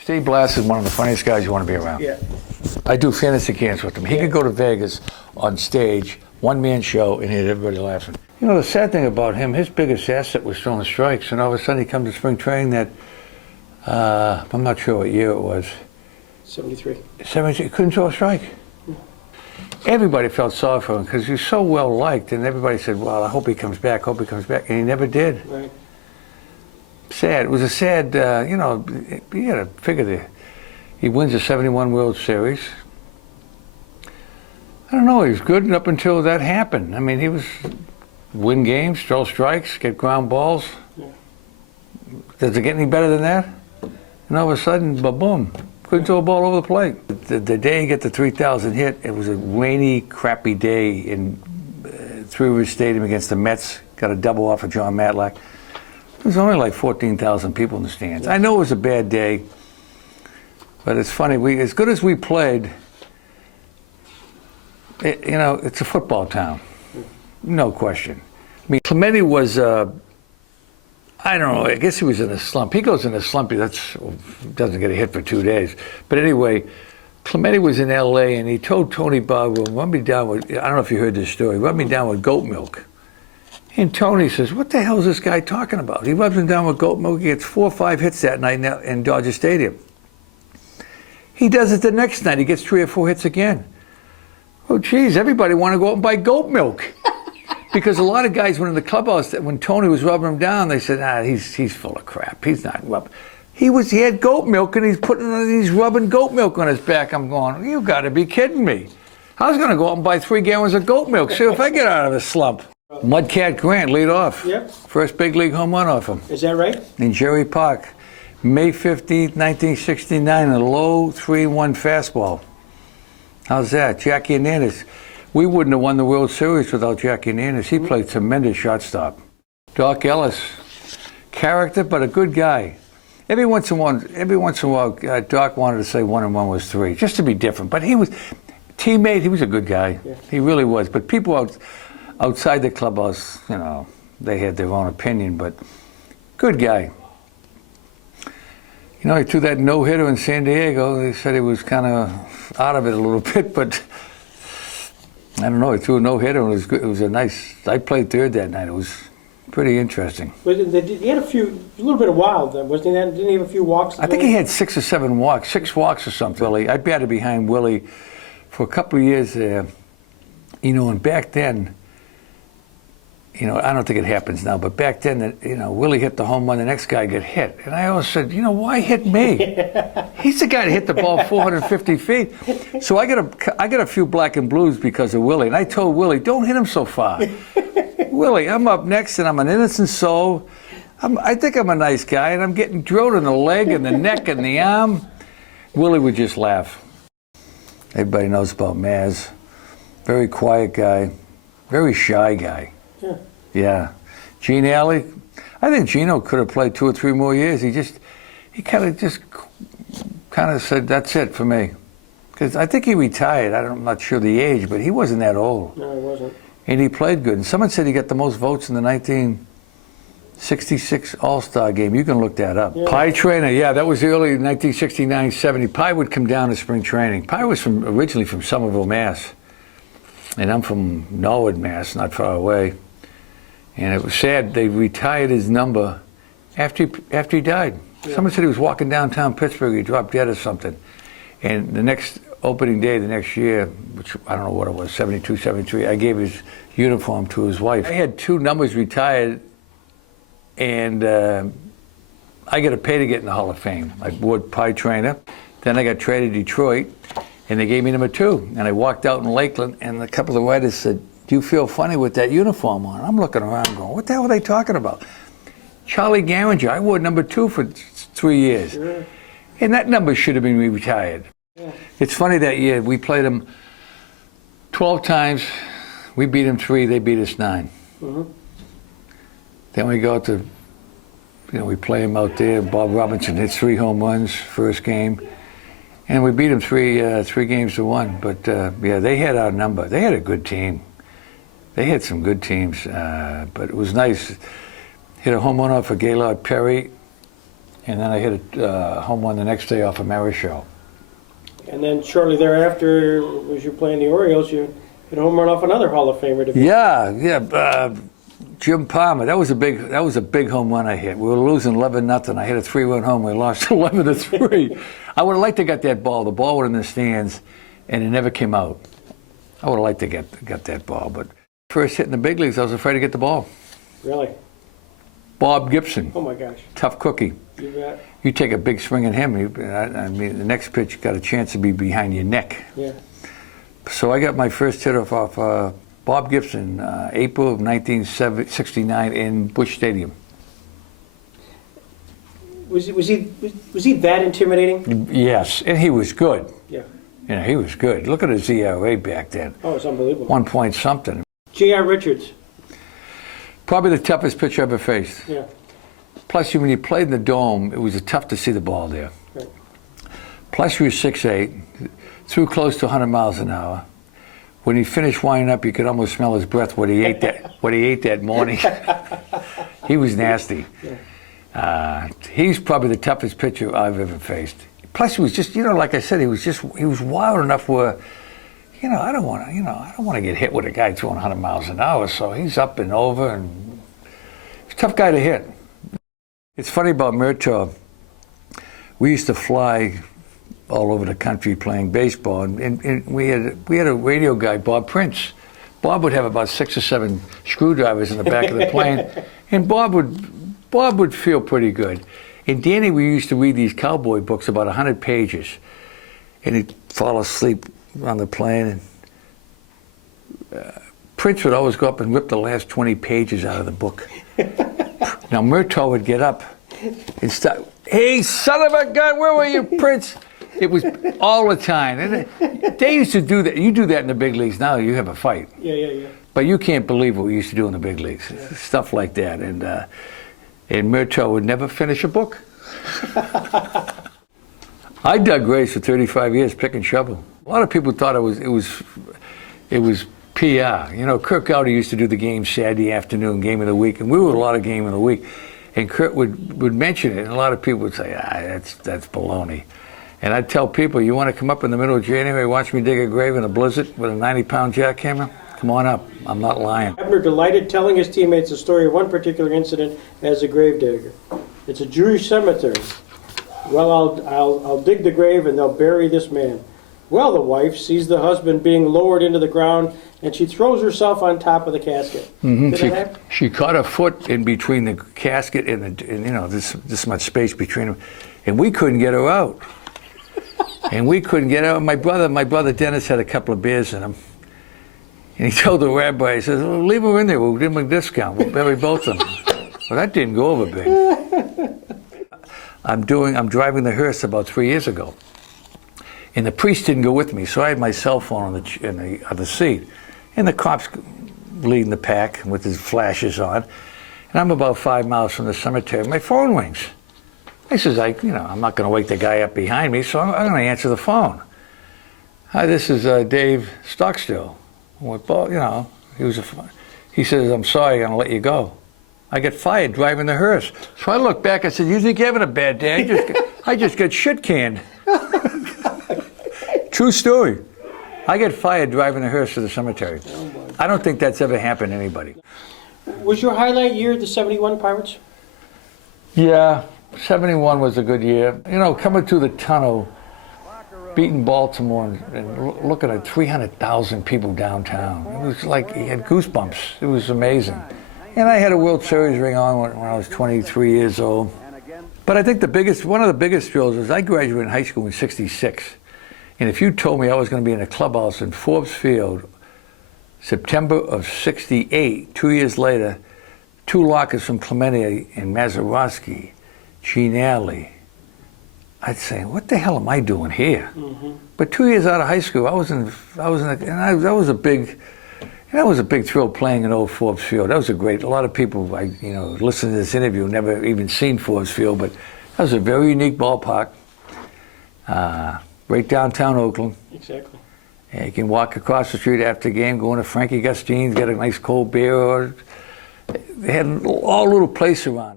Steve Blass is one of the funniest guys you want to be around. Yeah. I do fantasy games with him. He could go to Vegas on stage, one-man show, and he'd everybody laughing. You know, the sad thing about him, his biggest asset was throwing strikes, and all of a sudden he comes to spring training that, I'm not sure what year it was. 73. 73, couldn't throw a strike. Everybody felt sorry for him because he was so well liked, and everybody said, well, I hope he comes back, hope he comes back, and he never did. Right. Sad. It was a sad, you know, you got to figure that he wins the 71 World Series. I don't know, he was good up until that happened. I mean, he was win games, throw strikes, get ground balls. Yeah. Does it get any better than that? And all of a sudden, ba-boom, couldn't throw a ball over the plate. The day he got the 3,000 hit, it was a rainy, crappy day in Three Rivers Stadium against the Mets. Got a double off of John Matlack. There was only like 14,000 people in the stands. I know it was a bad day, but it's funny. As good as we played, you know, it's a football town, no question. I mean, Clemente was, I don't know, I guess he was in a slump. He goes in a slump, doesn't get a hit for 2 days. But anyway, Clemente was in L.A. and he told Tony Bogwell, run me down with, I don't know if you heard this story, run me down with goat milk. And Tony says, what the hell is this guy talking about? He rubs him down with goat milk. He gets 4 or 5 hits that night in Dodger Stadium. He does it the next night. He gets 3 or 4 hits again. Oh, geez, everybody wanted to go out and buy goat milk. Because a lot of guys went in the clubhouse, when Tony was rubbing him down, they said, he's full of crap. He's not rubbing. He had goat milk, and he's rubbing goat milk on his back. I'm going, you got to be kidding me. I was going to go out and buy 3 gallons of goat milk, see if I get out of this slump. Mudcat Grant, lead off. Yep. First big league home run off him. Is that right? In Jerry Park, May 15th, 1969, a low 3-1 fastball. How's that? Jackie Hernandez. We wouldn't have won the World Series without Jackie Hernandez. He played tremendous shortstop. Doc Ellis, character, but a good guy. Every once in a while, Doc wanted to say 1 and 1 was 3, just to be different. But he was teammate. He was a good guy. Yeah. He really was. But people outside the clubhouse, you know, they had their own opinion. But good guy. You know, he threw that no-hitter in San Diego. They said he was kind of out of it a little bit, but I don't know. He threw a no-hitter, and it was good. It was a nice. I played third that night. It was pretty interesting. He had a little bit of wild, wasn't he? Didn't he have a few walks? I think he had 6 or 7 walks, 6 walks or something. Willie, I batted behind Willie for a couple of years there. You know, and back then, you know, I don't think it happens now, but back then, you know, Willie hit the home run, the next guy got hit. And I always said, you know, why hit me? He's the guy that hit the ball 450 feet. So I got a few black and blues because of Willie. And I told Willie, don't hit him so far. Willie, I'm up next, and I'm an innocent soul. I think I'm a nice guy, and I'm getting drilled in the leg and the neck and the arm. Willie would just laugh. Everybody knows about Maz. Very quiet guy, very shy guy. Yeah. Gene Alley, I think Gino could have played 2 or 3 more years. He kind of said, that's it for me. Because I think he retired. I'm not sure the age, but he wasn't that old. No, he wasn't. And he played good. And someone said he got the most votes in the 1966 All-Star game. You can look that up. Yeah. Pie trainer, yeah, that was early 1969-70. Pie would come down to spring training. Pie was originally from Somerville, Mass. And I'm from Norwood, Mass, not far away. And it was sad, they retired his number after he died. Yeah. Someone said he was walking downtown Pittsburgh, he dropped dead or something. And the next opening day, the next year, which I don't know what it was, 72, 73, I gave his uniform to his wife. I had 2 numbers retired, and I got to pay to get in the Hall of Fame. I bought Pie Trainer, then I got traded to Detroit, and they gave me number 2. And I walked out in Lakeland, and a couple of writers said, do you feel funny with that uniform on? I'm looking around going, what the hell are they talking about? Charlie Garinger, I wore number 2 for 3 years. Yeah. And that number should have been retired. Yeah. It's funny that year, we played them 12 times. We beat them 3, they beat us 9. Mm-hmm. Then we go to, you know, we play them out there. Bob Robinson hit 3 home runs first game. And we beat them 3 games to 1. But yeah, they had our number. They had a good team. They had some good teams, but it was nice. Hit a home run off of Gaylord Perry And then I hit a home run the next day off of Marichal. And then shortly thereafter, as you playing the Orioles, you hit a home run off another Hall of Famer. Yeah. Jim Palmer. That was a big home run I hit. We were losing 11-0. I hit a 3-run home. We lost 11-3. I would have liked to get that ball. The ball was in the stands, and it never came out. I would have liked to get that ball, but first hit in the big leagues, I was afraid to get the ball. Really? Bob Gibson. Oh my gosh. Tough cookie. You bet. You take a big swing at him, I mean, the next pitch got a chance to be behind your neck. Yeah. So I got my first hit off Bob Gibson, April of 1969 in Busch Stadium. Was he that intimidating? Yes, and he was good. Yeah. You know, he was good. Look at his ERA back then. Oh, it's unbelievable. 1 point something. J.R. Richards. Probably the toughest pitcher I ever faced. Yeah. Plus, when you played in the Dome, it was tough to see the ball there. Right. Plus, you were 6'8", threw close to 100 miles an hour. When he finished winding up, you could almost smell his breath what he ate that morning. He was nasty. Yeah. He's probably the toughest pitcher I've ever faced. Plus, he was just, like I said, he was wild enough where, I don't want to get hit with a guy throwing 100 miles an hour. So he's up and over, and he's a tough guy to hit. It's funny about Murtaugh. We used to fly all over the country playing baseball, and we had a radio guy, Bob Prince. Bob would have about 6 or 7 screwdrivers in the back of the plane, and Bob would feel pretty good. And Danny, we used to read these cowboy books, about 100 pages, and he'd fall asleep on the plane. And Prince would always go up and rip the last 20 pages out of the book. Now Murtaugh would get up and start, "Hey, son of a gun, where were you, Prince?" It was all the time. And they used to do that. You do that in the big leagues now, you have a fight. Yeah. But you can't believe what we used to do in the big leagues. Yeah. Stuff like that. And Murtaugh would never finish a book. I dug graves for 35 years, pick and shovel. A lot of people thought it was PR. Kirk Gowdy used to do the game Saturday afternoon, game of the week, and we were a lot of game of the week. And Kurt would mention it, and a lot of people would say, that's baloney. And I'd tell people, you want to come up in the middle of January, watch me dig a grave in a blizzard with a 90-pound jackhammer? Come on up. I'm not lying. Hebner delighted telling his teammates the story of one particular incident as a grave digger. It's a Jewish cemetery. Well, I'll dig the grave and they'll bury this man. Well, the wife sees the husband being lowered into the ground, and she throws herself on top of the casket. Mm-hmm. She caught her foot in between the casket and this much space between them, and we couldn't get her out. My brother Dennis had a couple of beers in him, and he told the rabbi, he says, "Well, leave her in there. We'll give him a discount. We'll bury both of them." Well, that didn't go over big. I'm driving the hearse about 3 years ago. And the priest didn't go with me, so I had my cell phone in the other seat. And the cop's leading the pack with his flashes on. And I'm about 5 miles from the cemetery. My phone rings. I says, I'm not going to wake the guy up behind me, so I'm going to answer the phone. Hi, this is Dave Stockstill. He says, "I'm sorry, I'm going to let you go." I get fired driving the hearse. So I look back, I said, "You think you're having a bad day? I just got shit canned." True story. I get fired driving the hearse to the cemetery. I don't think that's ever happened to anybody. Was your highlight year the '71 Pirates? Yeah, '71 was a good year. Coming through the tunnel, beating Baltimore, and looking at 300,000 people downtown. It was like you had goosebumps. It was amazing. And I had a World Series ring on when I was 23 years old. But I think one of the biggest thrills was I graduated high school in '66. And if you told me I was going to be in a clubhouse in Forbes Field, September of '68, 2 years later, 2 lockers from Clemente and Mazeroski, Gene Alley, I'd say, what the hell am I doing here? Mm-hmm. But 2 years out of high school, that was a big thrill playing in old Forbes Field. That was a lot of people, listening to this interview, never even seen Forbes Field, but that was a very unique ballpark. Right downtown Oakland. Exactly. And you can walk across the street after the game, go into Frankie Gustine's, get a nice cold beer. They had all little place around it.